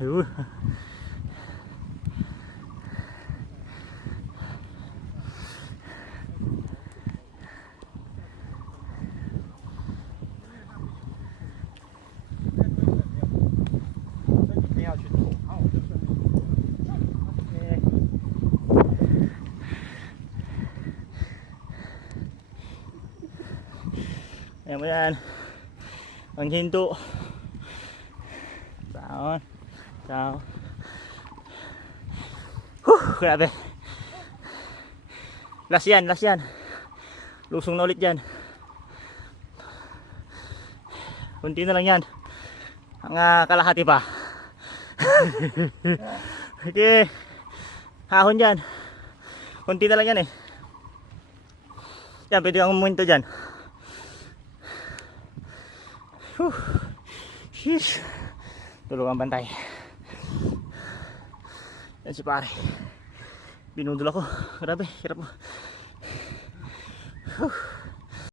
Ayun. Ayan mo yan. Ang hinto. Taon. Taon. Grabe. Last yan, last yan. Lusong na ulit yan. Kunti na lang yan. Ang kalahati pa. Okay. Hahon dyan. Kunti na lang yan eh. Yan, pwede kang umunto dyan. Sheesh. Tulog ang bantay. Yan si pare. Binudol ako. Grabe, hirap mo.